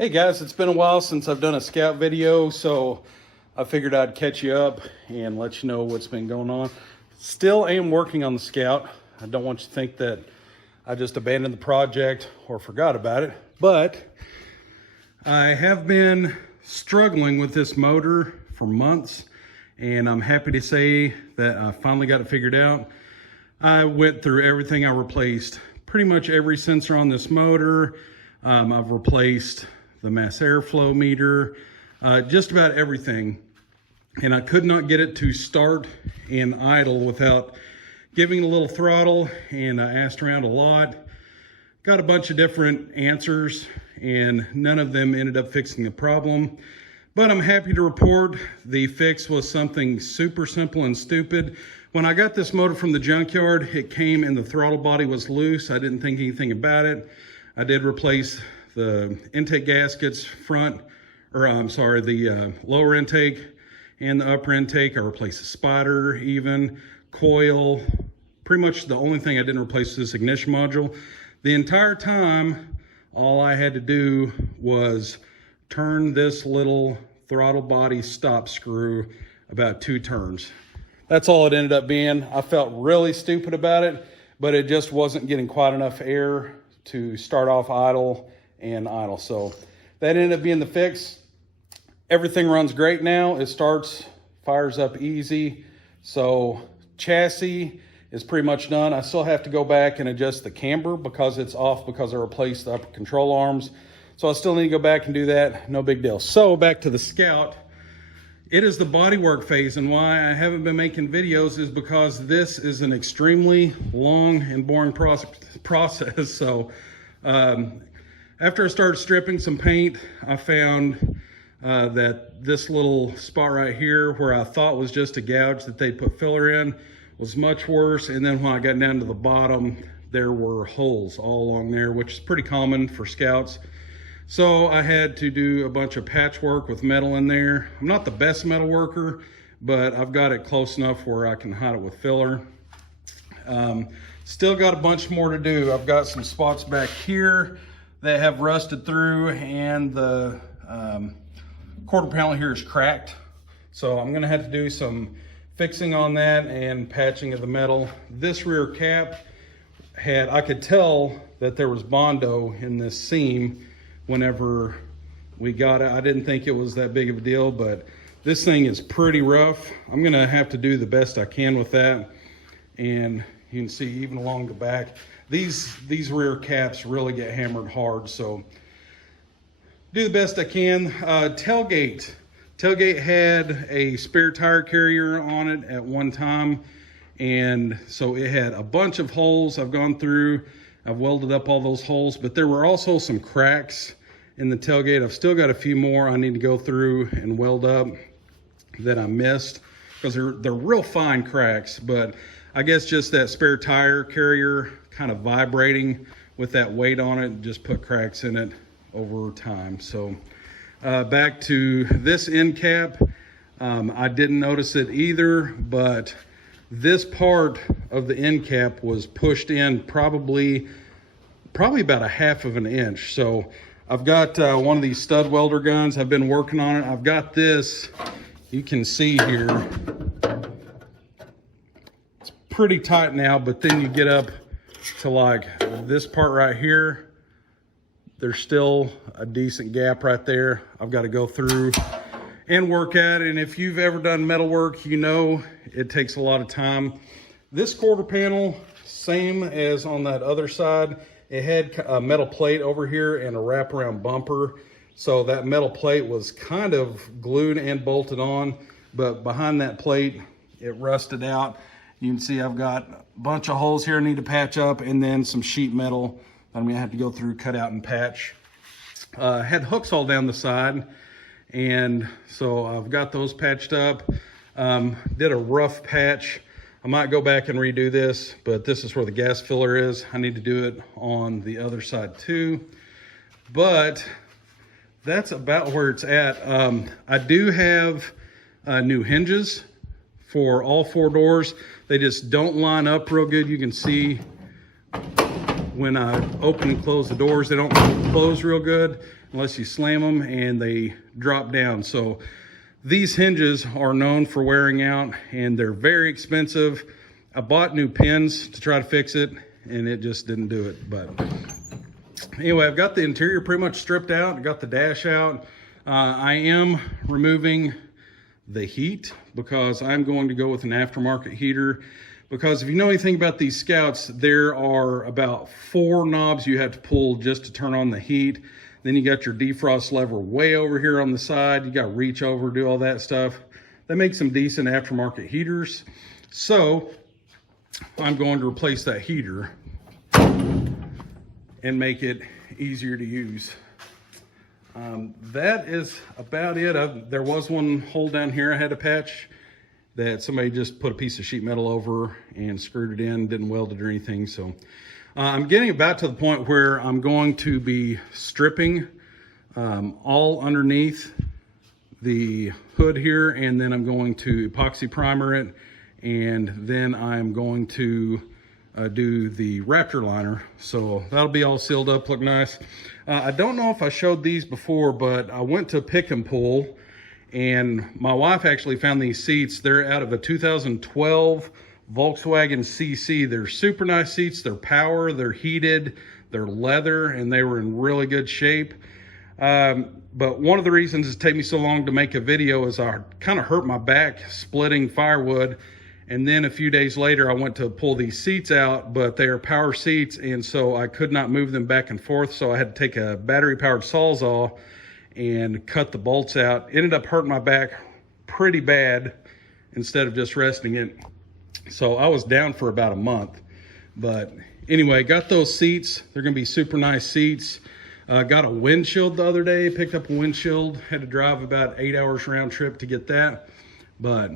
Hey guys, it's been a while since I've done a Scout video, so I figured I'd catch you up and let you know what's been going on. Still am working on the Scout. I don't want you to think that I just abandoned the project or forgot about it, but I have been struggling with this motor for months, and I'm happy to say that I finally got it figured out. I went through everything. I replaced pretty much every sensor on this motor. I've replaced the mass airflow meter, just about everything. And I could not get it to start and idle without giving it a little throttle, and I asked around a lot. Got a bunch of different answers, and none of them ended up fixing the problem. But I'm happy to report the fix was something super simple and stupid. When I got this motor from the junkyard, it came and the throttle body was loose. I didn't think anything about it. I did replace the intake gaskets the lower intake and the upper intake. I replaced the spider, even coil. Pretty much the only thing I didn't replace was this ignition module. The entire time, all I had to do was turn this little throttle body stop screw about 2 turns. That's all it ended up being. I felt really stupid about it, but it just wasn't getting quite enough air to start off idle and idle. So that ended up being the fix. Everything runs great now. It starts, fires up easy. So chassis is pretty much done. I still have to go back and adjust the camber because it's off because I replaced the upper control arms. So I still need to go back and do that. No big deal. So back to the Scout. It is the bodywork phase, and why I haven't been making videos is because this is an extremely long and boring process. So after I started stripping some paint, I found that this little spot right here where I thought was just a gouge that they put filler in was much worse. And then when I got down to the bottom, there were holes all along there, which is pretty common for Scouts. So I had to do a bunch of patchwork with metal in there. I'm not the best metal worker, but I've got it close enough where I can hide it with filler. Still got a bunch more to do. I've got some spots back here that have rusted through, and the quarter panel here is cracked. So I'm gonna have to do some fixing on that and patching of the metal. This rear cap I could tell that there was Bondo in this seam whenever we got it. I didn't think it was that big of a deal, but this thing is pretty rough. I'm gonna have to do the best I can with that. And you can see even along the back, these rear caps really get hammered hard. So do the best I can. Tailgate had a spare tire carrier on it at one time. And so it had a bunch of holes. I've gone through, I've welded up all those holes, but there were also some cracks in the tailgate. I've still got a few more I need to go through and weld up that I missed because they're real fine cracks. But I guess just that spare tire carrier kind of vibrating with that weight on it just put cracks in it over time. So back to this end cap. I didn't notice it either, but this part of the end cap was pushed in probably about 1/2 inch. So I've got one of these stud welder guns. I've been working on it. I've got this, you can see here, it's pretty tight now, but then you get up to like this part right here, there's still a decent gap right there. I've got to go through and work at it. And if you've ever done metal work, you know it takes a lot of time. This quarter panel, same as on that other side, it had a metal plate over here and a wraparound bumper. So that metal plate was kind of glued and bolted on, but behind that plate, it rusted out. You can see I've got a bunch of holes here I need to patch up, and then some sheet metal I'm gonna have to go through, cut out and patch. Had hooks all down the side, and so I've got those patched up. Did a rough patch. I might go back and redo this, but this is where the gas filler is. I need to do it on the other side too. But that's about where it's at. I do have new hinges for all 4 doors. They just don't line up real good. You can see when I open and close the doors, they don't close real good unless you slam them, and they drop down. So these hinges are known for wearing out, and they're very expensive. I bought new pins to try to fix it, and it just didn't do it. But anyway, I've got the interior pretty much stripped out. I got the dash out. I am removing the heat because I'm going to go with an aftermarket heater. Because if you know anything about these Scouts, there are about 4 knobs you have to pull just to turn on the heat. Then you got your defrost lever way over here on the side. You got to reach over, do all that stuff. That makes some decent aftermarket heaters. So I'm going to replace that heater and make it easier to use. That is about it. There was one hole down here I had to patch that somebody just put a piece of sheet metal over and screwed it in, didn't weld it or anything. So I'm getting about to the point where I'm going to be stripping all underneath the hood here, and then I'm going to epoxy primer it, and then I'm going to do the Raptor liner. So that'll be all sealed up, look nice. I don't know if I showed these before, but I went to Pick and Pull, and my wife actually found these seats. They're out of a 2012 Volkswagen CC. They're super nice seats. They're power, they're heated, they're leather, and they were in really good shape. But one of the reasons it took me so long to make a video is I kind of hurt my back splitting firewood. And then a few days later, I went to pull these seats out, but they are power seats, and so I could not move them back and forth. So I had to take a battery-powered Sawzall and cut the bolts out. Ended up hurting my back pretty bad instead of just resting it. So I was down for about a month. But anyway, got those seats. They're gonna be super nice seats. Got a windshield the other day, picked up a windshield. Had to drive about 8 hours round trip to get that. But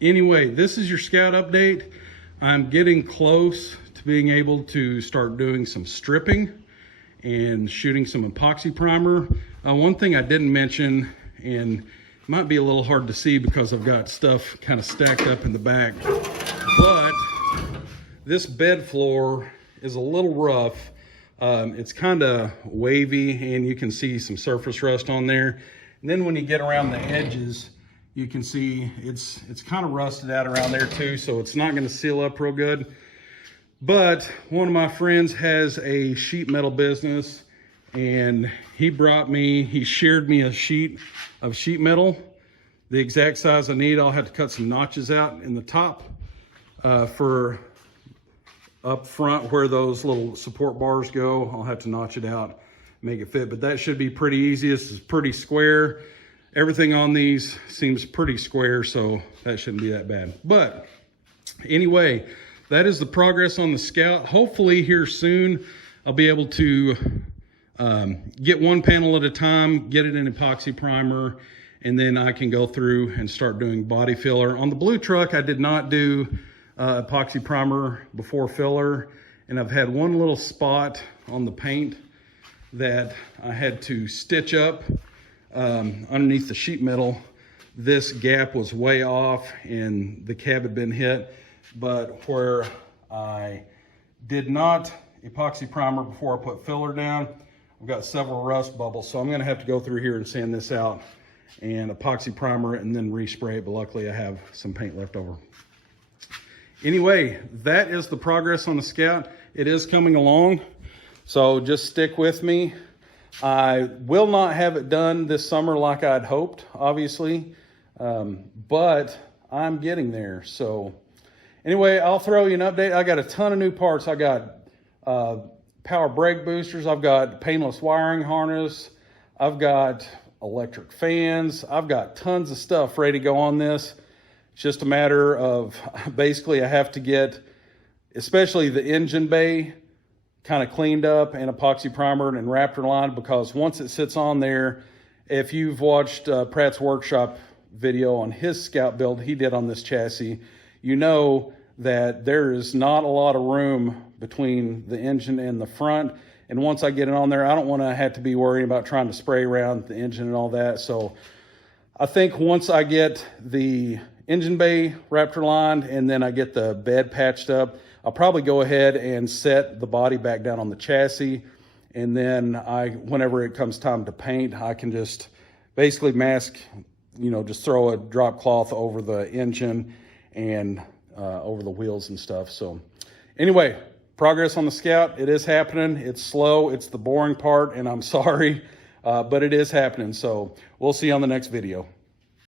anyway, this is your Scout update. I'm getting close to being able to start doing some stripping and shooting some epoxy primer. One thing I didn't mention, and it might be a little hard to see because I've got stuff kind of stacked up in the back, but this bed floor is a little rough. It's kind of wavy, and you can see some surface rust on there. And then when you get around the edges, you can see it's kind of rusted out around there too, so it's not going to seal up real good. But one of my friends has a sheet metal business, and he shared me a sheet of sheet metal, the exact size I need. I'll have to cut some notches out in the top for up front where those little support bars go. I'll have to notch it out, make it fit, but that should be pretty easy. This is pretty square. Everything on these seems pretty square, so that shouldn't be that bad. But anyway, that is the progress on the Scout. Hopefully here soon, I'll be able to get one panel at a time, get it in epoxy primer, and then I can go through and start doing body filler. On the blue truck, I did not do epoxy primer before filler, and I've had one little spot on the paint that I had to stitch up underneath the sheet metal. This gap was way off and the cab had been hit, but where I did not epoxy primer before I put filler down, I've got several rust bubbles, so I'm going to have to go through here and sand this out and epoxy primer it and then respray it, but luckily I have some paint left over. Anyway, that is the progress on the Scout. It is coming along, so just stick with me. I will not have it done this summer like I'd hoped, obviously, but I'm getting there. So anyway, I'll throw you an update. I got a ton of new parts. I got power brake boosters. I've got painless wiring harness. I've got electric fans. I've got tons of stuff ready to go on this. It's just a matter of basically I have to get, especially the engine bay, kind of cleaned up and epoxy primered and Raptor lined, because once it sits on there, if you've watched Pratt's Workshop video on his Scout build he did on this chassis, you know that there is not a lot of room between the engine and the front. And once I get it on there, I don't want to have to be worrying about trying to spray around the engine and all that. So I think once I get the engine bay Raptor lined and then I get the bed patched up, I'll probably go ahead and set the body back down on the chassis. And then whenever it comes time to paint, I can just basically mask, just throw a drop cloth over the engine and over the wheels and stuff. So anyway, progress on the Scout. It is happening. It's slow. It's the boring part, and I'm sorry, but it is happening. So we'll see you on the next video.